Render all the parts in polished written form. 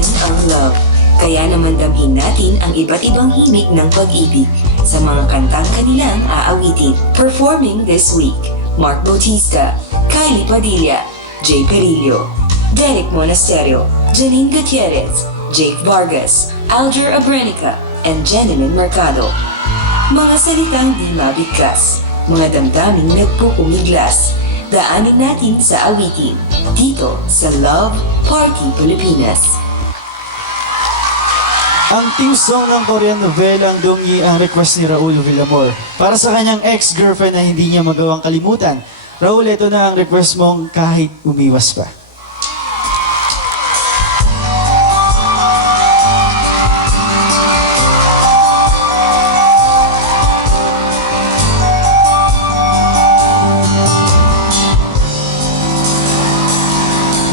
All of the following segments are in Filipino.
season ang love. Kaya naman damhin natin ang iba't ibang himig ng pag-ibig sa mga kantang kanilang aawitin. Performing this week, Mark Bautista, Kylie Padilla, Jay Perillo, Derek Monasterio, Janine Gutierrez, Jake Vargas, Alger Abrenica, and Jeneline Mercado. Mga salitang di mabigkas, mga damdaming nagpupumiglas, daanin natin sa awitin, dito sa Love Party Pilipinas. Ang theme song ng Korean novelang Dongyi ang request ni Raul Villamor. Para sa kanyang ex-girlfriend na hindi niya magawang kalimutan. Raul, ito na ang request mong kahit umiwas pa.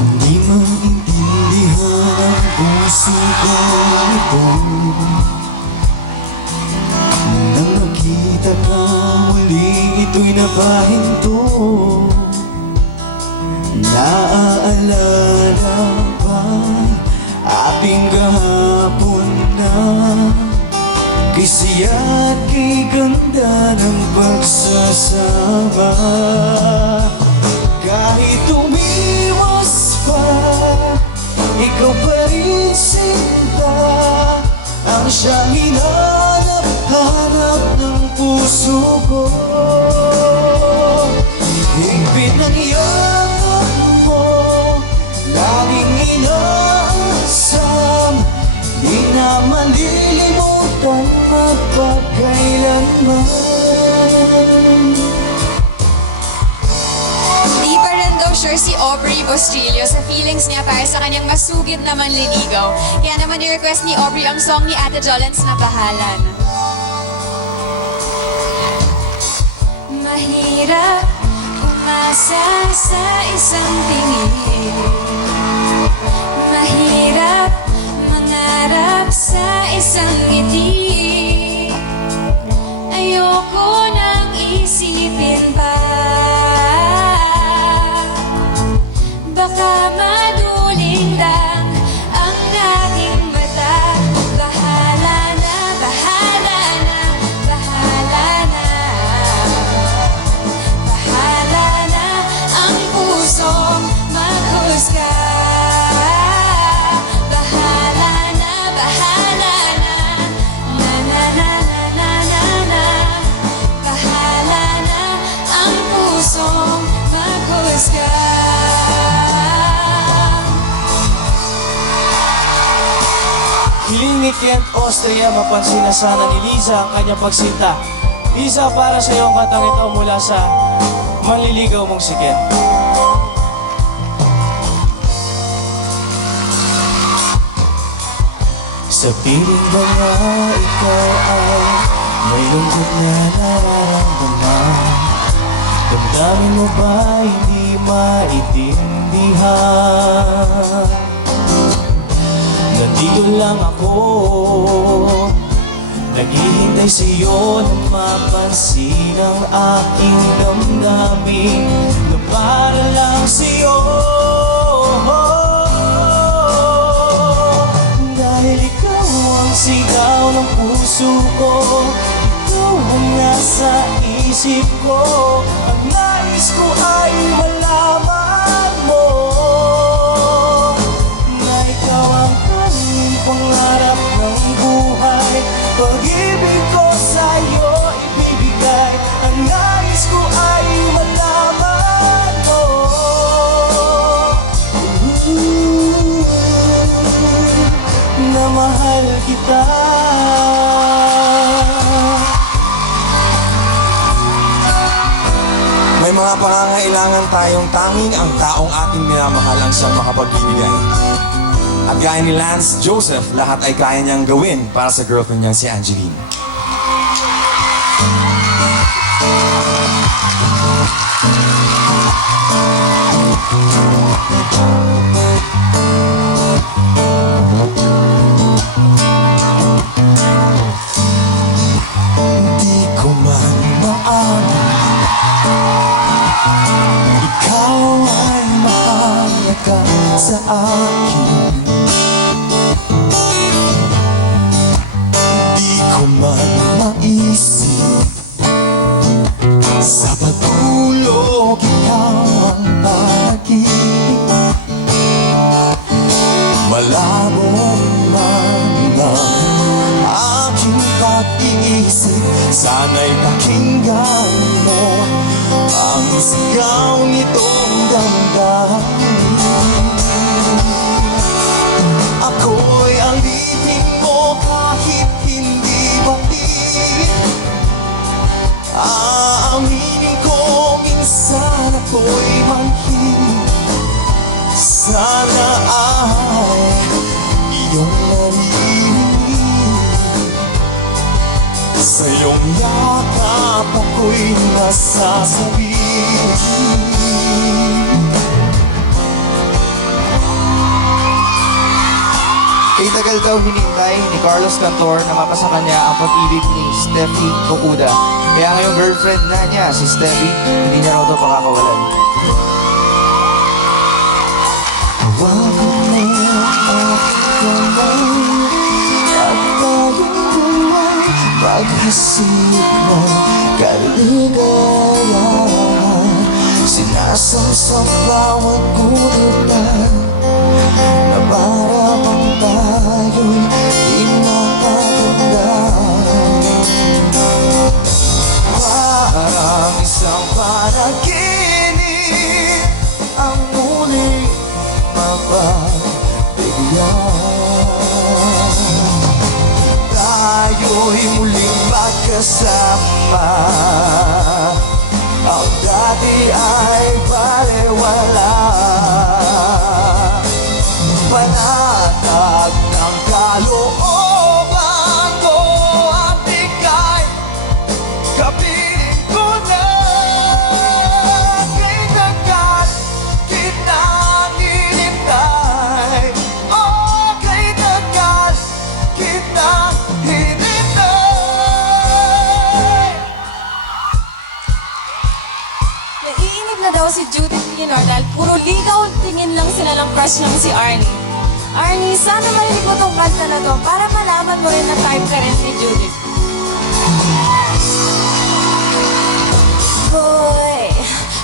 Hindi maintindihan ang puso ko ito. Nang nakita ka muli, ito'y napahinto. Naaalala ba ating kahapon na kay siya at kay ganda ng pagsasama? Kahit umiwas pa, ikaw pa rin sinta ang siyang hinanap-hanap ng puso ko. Higpit ng yakap mo, laging inaasam, di na malilimutan mapagkailanman. Di pa rin daw sure si Aubrey Bostrillo sa feelings niya para sa kanyang masugid na manliligaw. Kaya naman ni-request ni Aubrey ang song ni Ate Jolens na Bahalan. Mahirap umasa sa isang tingin, mahirap mangarap sa isang ngiti. Ayoko nang isipin pa, baka maduling lang ang aking mata. Bahala na, bahala na, bahala na. Bahala na ang pusong maghusga. Bahala na, bahala na, na na na na na na. Bahala na ang pusong maghusga. Hiling ni Kent Austria, mapansin na sana ni Liza ang kanyang pagsinta. Liza, para sa iyo ang kantang ito mula sa manliligaw mong si Kent. Sa piling ba nga ikaw ay may lungkot na nararamdaman? Damdamin mo ba hindi maintindihan? Nandito lang ako, naghihintay sa'yo na mapansin ang aking damdamin na para lang sa'yo. Dahil ikaw ang sigaw ng puso ko, ikaw ang nasa isip ko, ang nais ko ay malaman mo na ikaw ang pangarap ng buhay. Pag-ibig ko sa'yo ibibigay, ang nais ko ay malaman mo na mahal kita. May mga pangangailangan tayong tanging ang taong ating minamahal ang siyang makapagbibigay. At gaya ni Lance Joseph, lahat ay kaya niyang gawin para sa girlfriend niya si Angeline. Di ko man maamin ikaw ay mahalaga sa akin. malabo man ang aking pag-iisip, sana'y pakinggan mo ang sigaw nitong damdamin. Ako'y alitin mo kahit hindi batid. Aaminin ko minsan ako'y manhid. Sana ay iyong naririnig. Sa iyong yakap ako'y nasasabi. Kay tagal daw hinintay ni Carlos Cantor na mapasa kanya ang pag-ibig ni Steffi Okuda. Kaya ngayong girlfriend na niya, si Steffi, hindi niya raw daw pakakawalan. Hawakan mo ang kamay at tayong buhay, maghasik ng kaligayahan. Sinasamsam bawat kulitan na para bang tayo'y di matatandaan. Parang isang panaginip ang muling mapabigyan. Tayo'y muling magkasama, ang dati ay balewala. Panatag ng kalooban ko at ika'y kapiling ko na. Kay tagal kitang hinintay, oh kay tagal kitang hinintay. Naiinip na daw si Judith Leonor dahil puro ligaw tingin lang sila ng crush ng si Arnie. Arnie, sana marinig mo tong kanta na to para malaman mo rin na type ka rin si Judith. Boy,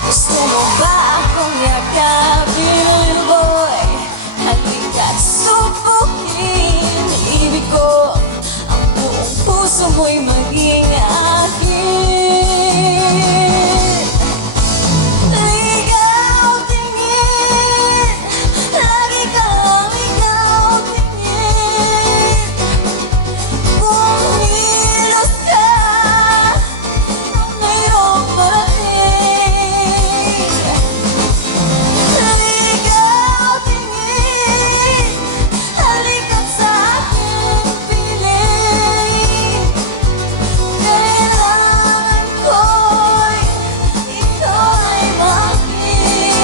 gusto mo ba akong yakapin, little boy? Halika't subukin, ibig ko ang buong puso mo'y maging akin. Ligaw tingin, lagi kang ligaw tingin. Kumilos ka nang mayroong parating. Ligaw tingin, halika't sa aking piling. Kailangan ko'y ikaw ay makin.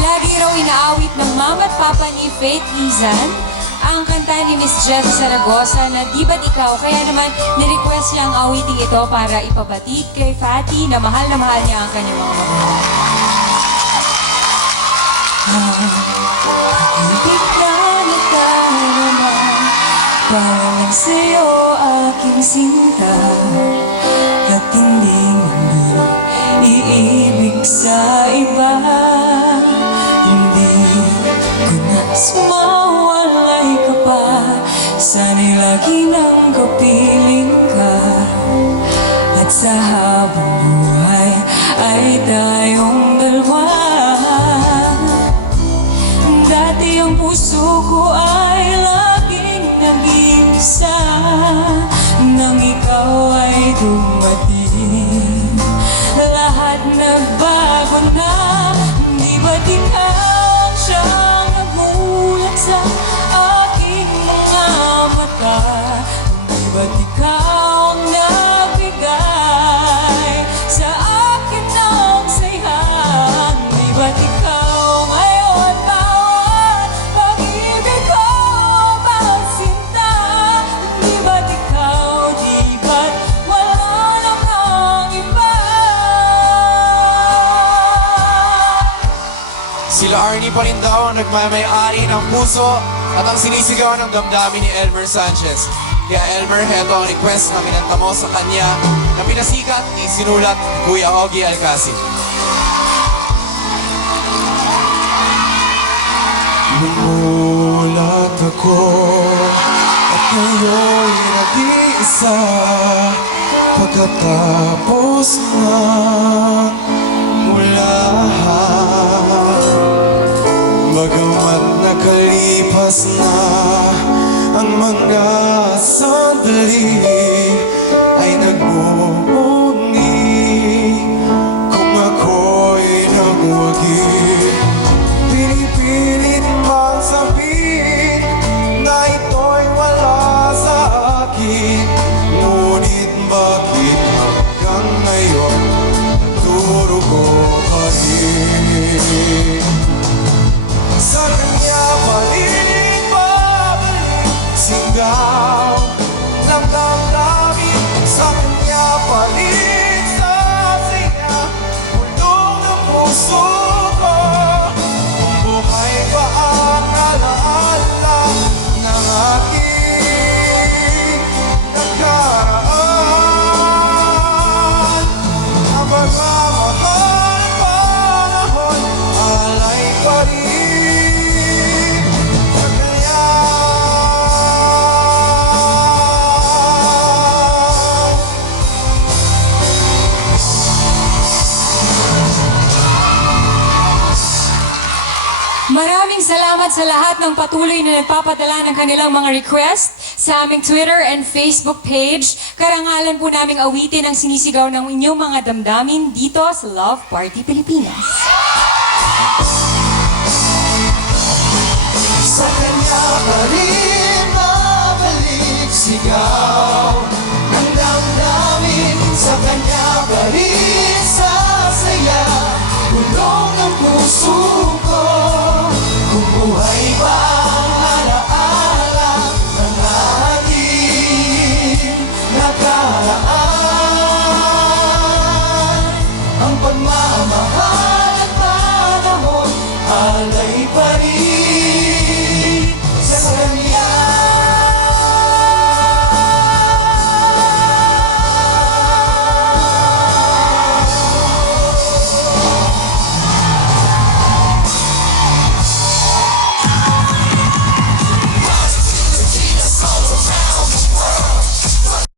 Lagi raw inaawit ng mama at papa ni Faith Izan ang kanta ni Miss Jess Zaragoza na Di Ba't Ikaw, kaya naman ni-request niya ang awiting ito para ipabatid kay Fatty na mahal niya ang kanyang mga mahal. Ibig na naman, para lang sa'yo aking sinta, at hindi mo iibig sa iba. Hindi ko nais mawalay ka pa, sana'y lagi nang kapiling ka. At sa habang buhay ay tayong dalawa. Dati ang puso ko ay laging nag-iisa, nang ikaw ay dumating, lahat nagbago na. Di ba't ikaw siyang nagulat sa aking mga mata? Di ba't ikaw ang nagbigay sa akin ng sayang? Di ba't ikaw ngayon bawat pag-ibig ko magsinta? Di ba't ikaw, di ba't wala na kang iba? Sila Arnie pa rin daw ang nagmamayari ng puso at ang sinisigaw ng damdamin ni Elmer Sanchez. Kaya Elmer, heto ang request na kinanta mo sa kanya na pinasikat ni sinulat ni Kuya Ogie Alcacid. Bumulat ako at ngayon nag-iisa pagkatapos na mulahan. Bagamat nakalipas na ang mga sandali ay nagmumuni kung ako'y nagwagi. Pinipilit mang sabihin na ito'y wala sa akin, ngunit bakit hanggang ngayon nagdurugo pa rin? Sa kanya pa rin babalik sigaw ng damdamin, sa kanya pa rin sasaya bulong ng puso ko. Kung buhay pa ang alaala ng aking nakaraan, ang pagmamahal at panahon alay pa rin sa kanya. Maraming salamat sa lahat ng patuloy na nagpapadala ng kanilang mga request sa aming Twitter and Facebook page. Karangalan po naming awitin ang sinisigaw ng inyong mga damdamin dito sa Love Party Pilipinas. Sa kanya pa rin babalik sigaw ng damdamin, sa kanya pa rin sasaya bulong ng puso ko. Kung buhay pa ang alaala ng ating nakaraan, ang pagmamahal at panahon alay pa